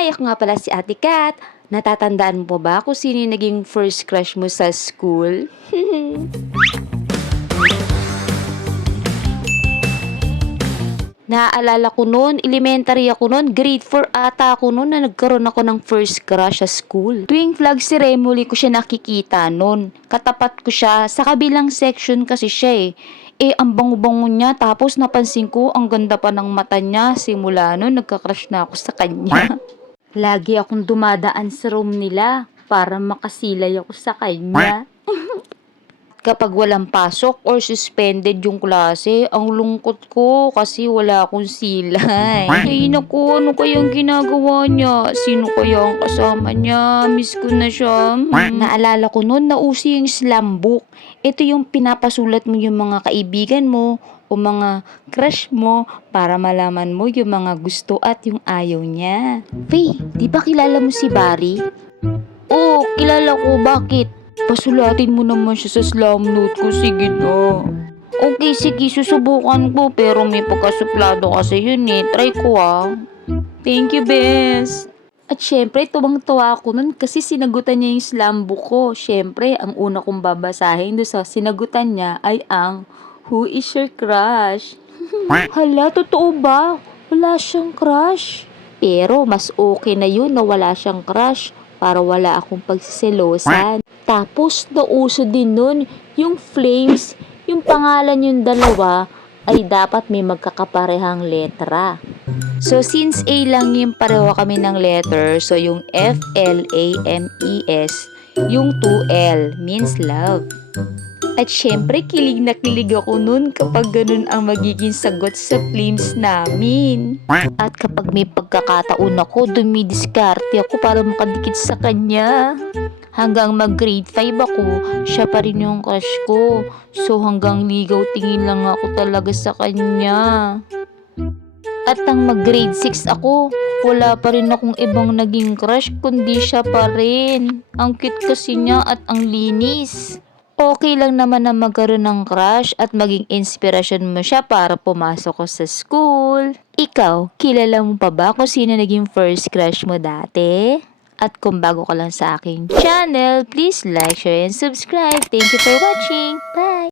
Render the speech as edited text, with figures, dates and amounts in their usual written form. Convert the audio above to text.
Hi! Ako nga pala si Ate Kat. Natatandaan mo ba kung sino yung naging first crush mo sa school? Naaalala ko noon, elementary ako noon, grade 4 ata ako noon na nagkaroon ako ng first crush sa school. Tuwing flag ceremony ko siya nakikita noon. Katapat ko siya, sa kabilang section kasi siya eh. Ang bango-bango niya, tapos napansin ko, ang ganda pa ng mata niya. Simula noon, nagka-crush na ako sa kanya. Lagi akong dumadaan sa room nila para makasilay ako sa kanya. Kapag walang pasok or suspended yung klase, ang lungkot ko kasi wala akong silay. Ay naku, ano kayang ginagawa niya? Sino kaya ang kasama niya? Miss ko na siya. Naalala ko noon na uso yung slam book. Ito yung pinapasulat mo yung mga kaibigan mo o mga crush mo para malaman mo yung mga gusto at yung ayaw niya. Faye, di ba kilala mo si Barry? Oo, kilala ko. Bakit? Pasulatin mo naman siya sa slam note ko. Sige na. Okay, sige. Susubukan ko. Pero may pagkasuplado kasi yun eh. Try ko ah. Thank you, Bes. At syempre, tuwang-tuwa ako nun kasi sinagutan niya yung slam book ko. Syempre, ang una kong babasahin doon sa sinagutan niya ay ang Who is your crush? Hala, totoo ba? Wala siyang crush. Pero mas okay na yun na wala siyang crush para wala akong pagsiselosan. Tapos nauso din nun yung flames, yung pangalan yung dalawa ay dapat may magkakaparehang letra. So since A lang yung pareho kami ng letter, so yung F-L-A-M-E-S, yung 2L means love. At syempre, kilig na kilig ako nun kapag ganun ang magiging sagot sa flames namin. At kapag may pagkakataon ako, dumidiskarte ako para makadikit sa kanya. Hanggang mag-grade 5 ako, siya pa rin yung crush ko. So hanggang ligaw tingin lang ako talaga sa kanya. At nang mag-grade 6 ako, wala pa rin akong ibang naging crush kundi siya pa rin. Ang cute kasi niya at ang linis. Okay lang naman na magkaroon ng crush at maging inspirasyon mo siya para pumasok ko sa school. Ikaw, kilala mo pa ba kung sino naging first crush mo dati? At kung bago ka lang sa aking channel, please like, share, and subscribe. Thank you for watching. Bye!